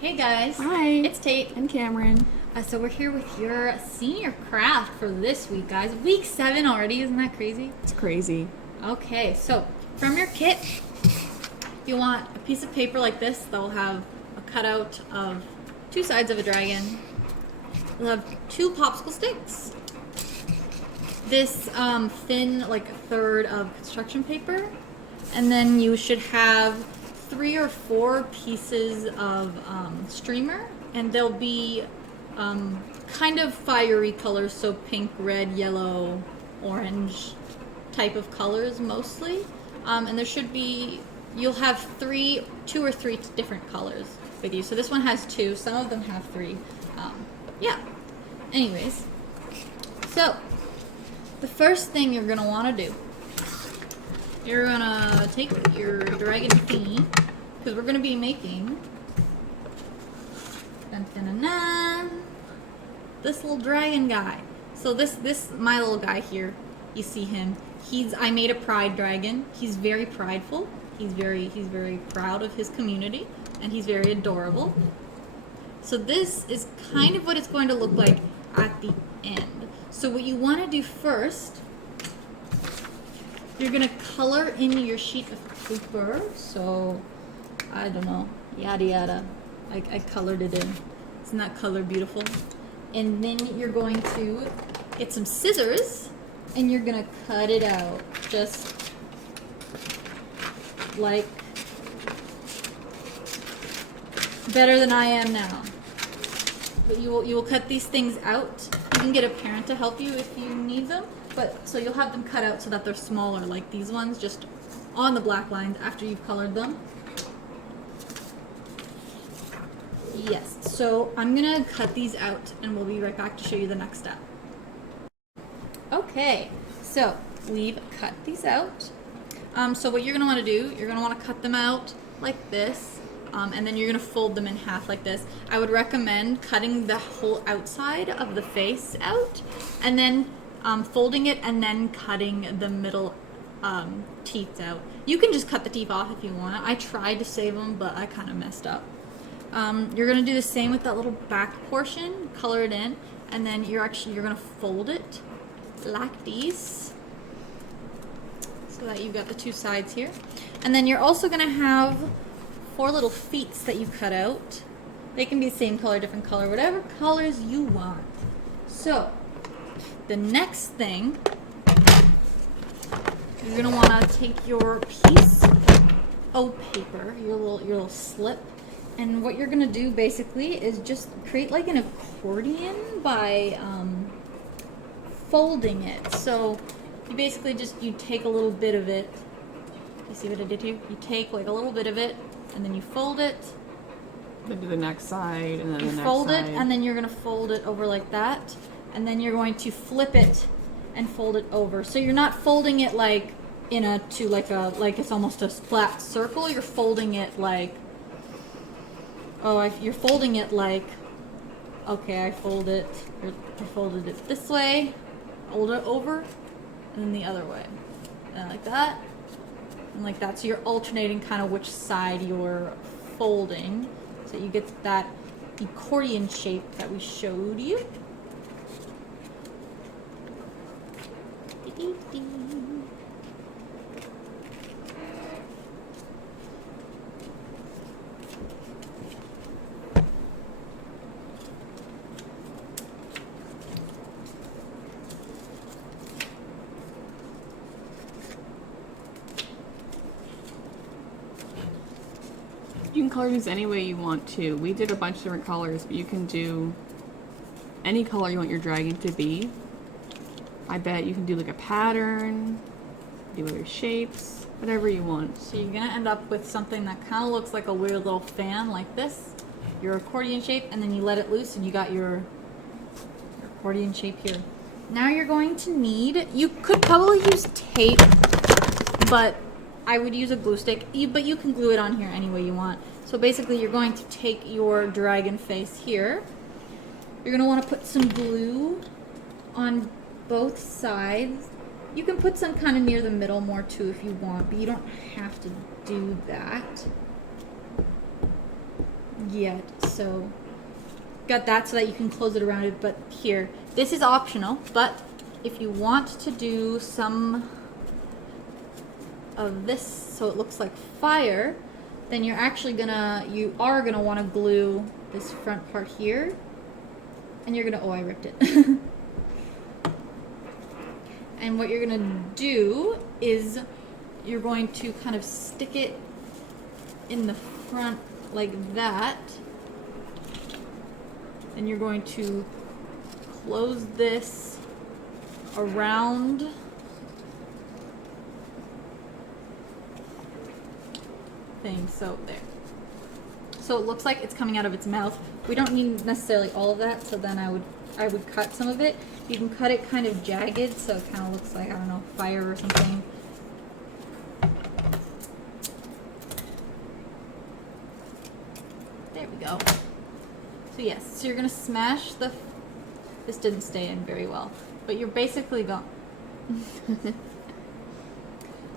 Hey guys. Hi. It's Tate. And Kameryn. So we're here with your senior craft for this week, guys. Week 7 already, isn't that crazy? It's crazy. Okay, so from your kit, you want a piece of paper like this that will have a cutout of 2 sides of a dragon. You'll have 2 popsicle sticks. This thin, like a third of construction paper. And then you should have 3 or 4 pieces of streamer, and they'll be kind of fiery colors, so pink, red, yellow, orange type of colors mostly. And there should be, you'll have 2 or 3 different colors with you. So this one has 2, some of them have 3. Yeah. Anyways, so the first thing you're gonna want to do, you're gonna take your dragon thingy, because we're gonna be making this little dragon guy. So this my little guy here, you see him. I made a pride dragon. He's very prideful. He's very proud of his community, and he's very adorable. So this is kind of what it's going to look like at the end. So what you want to do first, you're gonna color in your sheet of paper. So I don't know, yada yada. I colored it in. Isn't that color beautiful? And then you're going to get some scissors and you're gonna cut it out just like better than I am now. But you will cut these things out. You can get a parent to help you if you need them. But so you'll have them cut out so that they're smaller, like these ones, just on the black lines after you've colored them. Yes, so I'm gonna cut these out and we'll be right back to show you the next step. Okay, so we've cut these out. So what you're gonna wanna do, you're gonna wanna cut them out like this, and then you're gonna fold them in half like this. I would recommend cutting the whole outside of the face out, and then folding it and then cutting the middle teeth out. You can just cut the teeth off if you want. I tried to save them, but I kind of messed up. You're gonna do the same with that little back portion, color it in, and then you're gonna fold it like these, so that you've got the 2 sides here. And then you're also gonna have 4 little feet that you cut out. They can be the same color, different color, whatever colors you want. So the next thing, you're gonna wanna take your piece of paper, your little slip, and what you're gonna do basically is just create like an accordion by folding it. So you basically you take a little bit of it. You see what I did here? You take like a little bit of it, and then you fold it. Then do the next side, and then the next side. Fold it, and then you're gonna fold it over like that, and then you're going to flip it and fold it over. So you're not folding it like like it's almost a flat circle. You're folding it like, you're folding it like, okay, I folded it this way, fold it over, and then the other way, and like that, and like that. So you're alternating kind of which side you're folding, so you get that accordion shape that we showed you. You can color these any way you want to. We did a bunch of different colors, but you can do any color you want your dragon to be. I bet you can do like a pattern, do other shapes, whatever you want. So you're gonna end up with something that kind of looks like a weird little fan like this, your accordion shape, and then you let it loose and you got your accordion shape here. Now you're going to need, you could probably use tape, but I would use a glue stick, but you can glue it on here any way you want. So basically you're going to take your dragon face here. You're going to want to put some glue on both sides. You can put some kind of near the middle more too if you want, but you don't have to do that. yet. So got that so that you can close it around it. But here, this is optional, but if you want to do some of this so it looks like fire, then you are gonna want to glue this front part here, and you're gonna, oh, I ripped it. And what you're gonna do is you're going to kind of stick it in the front like that, and you're going to close this around thing, so there. So it looks like it's coming out of its mouth. We don't need necessarily all of that, so then I would cut some of it. You can cut it kind of jagged, so it kind of looks like, I don't know, fire or something. There we go. So yes, so you're gonna smash this didn't stay in very well, but you're basically going.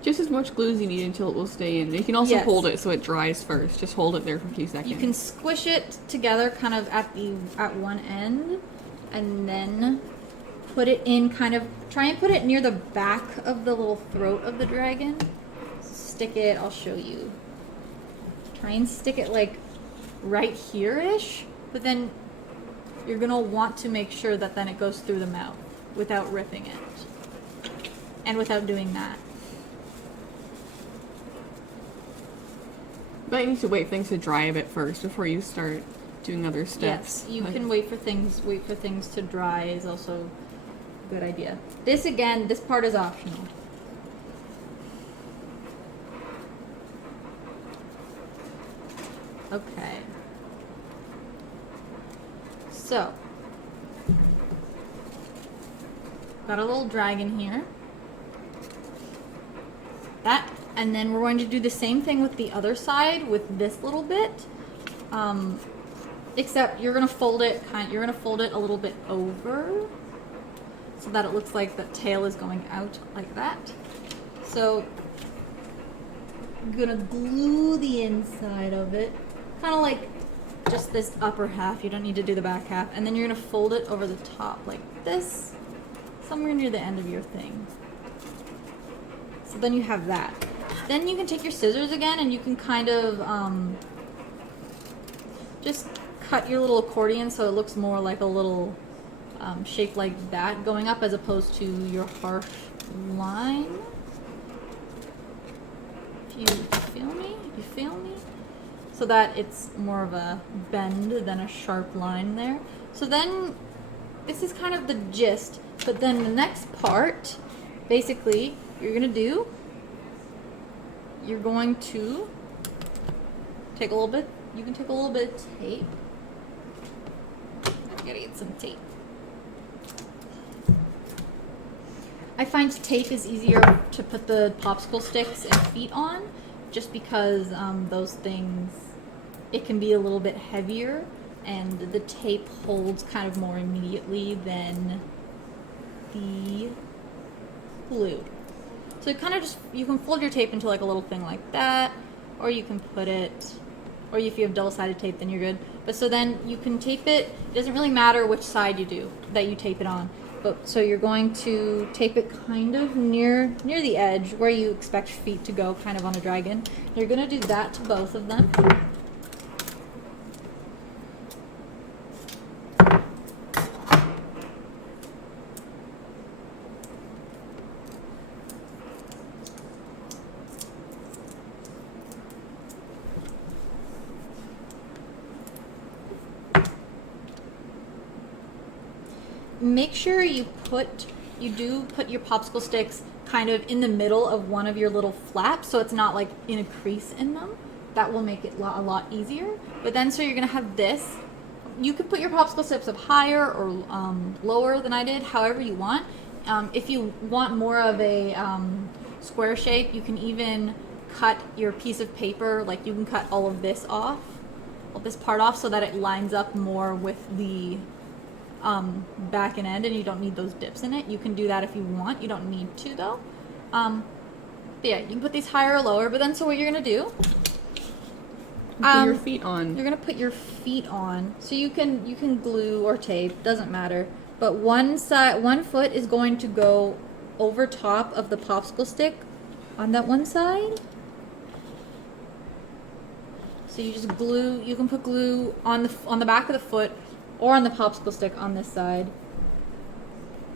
Just as much glue as you need until it will stay in. You can also Yes. hold it so it dries first. Just hold it there for a few seconds. You can squish it together kind of at one end, and then put it in kind of, try and put it near the back of the little throat of the dragon. Stick it, I'll show you. Try and stick it like right here-ish, but then you're gonna want to make sure that then it goes through the mouth without ripping it. And without doing that. But you need to wait for things to dry a bit first before you start doing other steps. Yes, you can wait for things to dry is also a good idea. This again, this part is optional. Okay. So, got a little dragon here. That, and then we're going to do the same thing with the other side with this little bit. Except you're gonna fold it a little bit over so that it looks like the tail is going out like that. So I'm gonna glue the inside of it, kind of like just this upper half. You don't need to do the back half. And then you're gonna fold it over the top like this, somewhere near the end of your thing. So then you have that. Then you can take your scissors again and you can kind of just cut your little accordion so it looks more like a little shape like that going up as opposed to your harsh line. If you feel me? You feel me? So that it's more of a bend than a sharp line there. So then this is kind of the gist, but then the next part, basically, you're going to take a little bit, you can take a little bit of tape. I gotta get some tape. I find tape is easier to put the popsicle sticks and feet on, just because those things, it can be a little bit heavier, and the tape holds kind of more immediately than the glue. So it kind of just, you can fold your tape into like a little thing like that, or you can put it, or if you have double-sided tape, then you're good. But so then you can tape it. It doesn't really matter which side you do, that you tape it on. But so you're going to tape it kind of near the edge where you expect feet to go, kind of on a dragon. You're going to do that to both of them. Make sure you do put your popsicle sticks kind of in the middle of one of your little flaps, so it's not like in a crease in them. That will make it a lot easier. But then, so you're gonna have this. You could put your popsicle sticks up higher or lower than I did, however you want. If you want more of a square shape, you can even cut your piece of paper, like you can cut all of this off, all this part off, so that it lines up more with the back and end, and you don't need those dips in it. You can do that if you want. You don't need to though. But yeah, you can put these higher or lower. But then, so what you're gonna do Put your feet on. You're gonna put your feet on, so you can glue or tape, doesn't matter. But one foot is going to go over top of the popsicle stick on that one side. So you just glue. You can put glue on the back of the foot or on the popsicle stick on this side.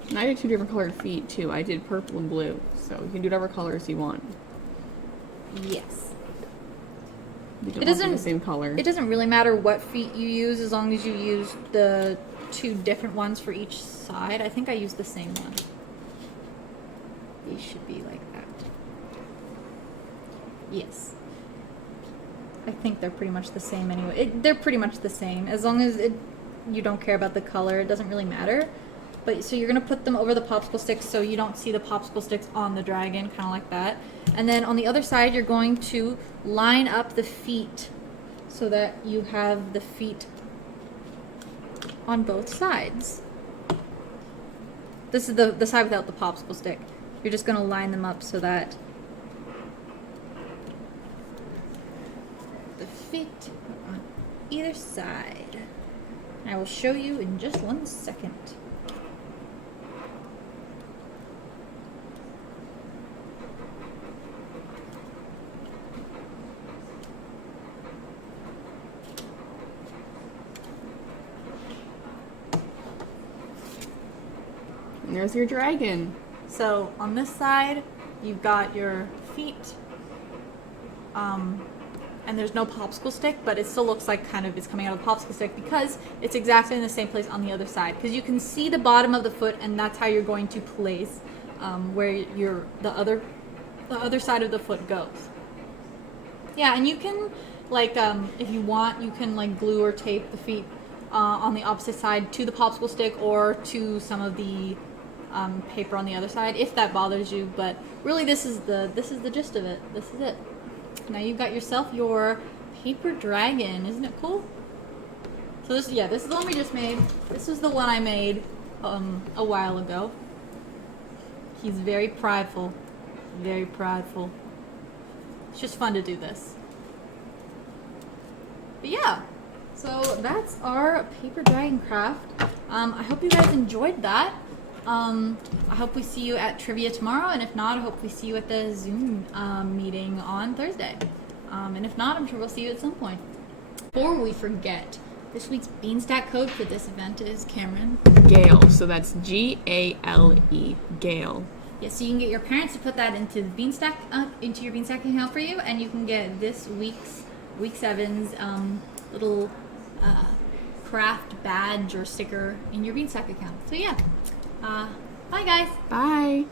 And I did 2 different colored feet too. I did purple and blue, so you can do whatever colors you want. Yes. It doesn't the same color. It doesn't really matter what feet you use as long as you use the 2 different ones for each side. I think I used the same one. These should be like that. Yes. I think they're pretty much the same anyway. They're pretty much the same. As long as you don't care about the color, it doesn't really matter. But so you're going to put them over the popsicle sticks so you don't see the popsicle sticks on the dragon, kind of like that. And then on the other side, you're going to line up the feet so that you have the feet on both sides. This is the side without the popsicle stick. You're just going to line them up so that the feet are on either side. I will show you in just 1 second. And there's your dragon. So on this side, you've got your feet, and there's no popsicle stick, but it still looks like kind of it's coming out of the popsicle stick because it's exactly in the same place on the other side. Because you can see the bottom of the foot, and that's how you're going to place where the other side of the foot goes. Yeah, and you can like if you want, you can like glue or tape the feet on the opposite side to the popsicle stick or to some of the paper on the other side if that bothers you, but really this is the gist of it. This is it. Now you've got yourself your paper dragon. Isn't it cool? So this is the one we just made. This is the one I made a while ago. He's very prideful. Very prideful. It's just fun to do this. But yeah, so that's our paper dragon craft. I hope you guys enjoyed that. I hope we see you at trivia tomorrow, and if not, I hope we see you at the Zoom meeting on Thursday. And if not, I'm sure we'll see you at some point. Before we forget, this week's Beanstack code for this event is Kameryn. Gale. So that's Gale. Gale. Yeah, so you can get your parents to put that into Beanstack, into your Beanstack account for you, and you can get this week 7's little craft badge or sticker in your Beanstack account. So yeah. Bye guys. Bye.